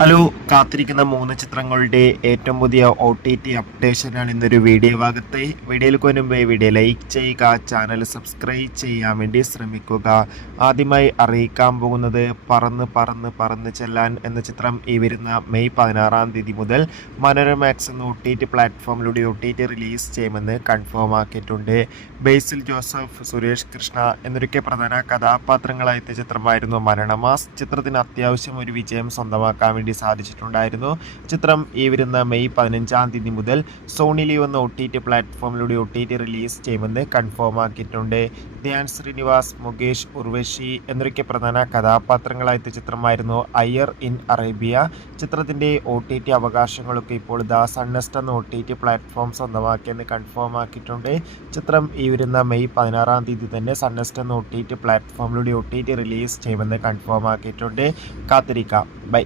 Hello, കാത്തിരിക്കുന്ന 3 ചിത്രങ്ങളുടെ ഏറ്റവും പുതിയ OTT അപ്ഡേഷനാണ് ഇന്നൊരു വീഡിയോ ഭാഗത്ത്. വീഡിയോയിൽ മുൻപ് വീഡിയോ ലൈക്ക് ചെയ്യുക, ചാനൽ സബ്സ്ക്രൈബ് ചെയ്യാൻ വേണ്ടി ശ്രമിക്കുക. ആദ്യമായി അറിയിക്കാൻ പോകുന്നത് പറന്ന് പറന്ന് പറന്ന് ചെല്ലാൻ എന്ന ചിത്രം ഈ വരുന്ന മെയ് 16-ാം തീയതി മുതൽ മനോരമാക്സ് എന്ന OTT പ്ലാറ്റ്ഫോമിലൂടെ OTT റിലീസ് ചെയ്യുമെന്ന് കൺഫേം ആക്കിയിട്ടുണ്ട്. ബേസിൽ ജോസഫ്, സുരേഷ് കൃഷ്ണ എന്നൊക്കെ പ്രധാന കഥാപാത്രങ്ങളായ ചിത്രമായിരുന്നു മരണമാസ്. ചിത്രത്തിന് അത്യാവശ്യം ഒരു വിജയം സ്വന്തമാക്കാൻ വേണ്ടി സാധിച്ചിട്ടുണ്ടായിരുന്നു. ചിത്രം ഈ വരുന്ന മെയ് 15-ാം തീയതി മുതൽ സോണി ലീവ് എന്ന OTT പ്ലാറ്റ്ഫോമിലൂടെ OTT റിലീസ് ചെയ്യുമെന്ന് കൺഫേം ആക്കിയിട്ടുണ്ട്. ധ്യാൻ ശ്രീനിവാസ്, മുകേഷ്, ഉർവശി എന്നൊക്കെ പ്രധാന കഥാപാത്രങ്ങളായ ചിത്രമായിരുന്നു അയ്യർ ഇൻ അറേബ്യ. ചിത്രത്തിന്റെ OTT അവകാശങ്ങളൊക്കെ ഇപ്പോൾ സൺ നെക്സ്റ്റ് എന്ന OTT പ്ലാറ്റ്ഫോം സ്വന്തമാക്കിയെന്ന് കൺഫേം ആക്കിയിട്ടുണ്ട്. ചിത്രം ഈ വരുന്ന മെയ് 16-ാം തീയതി തന്നെ സൺ നെക്സ്റ്റ് എന്ന OTT പ്ലാറ്റ്ഫോമിലൂടെ OTT റിലീസ് ചെയ്യുമെന്ന് കൺഫേം ആക്കിയിട്ടുണ്ട്. കാത്തിരിക്കാം. ബൈ.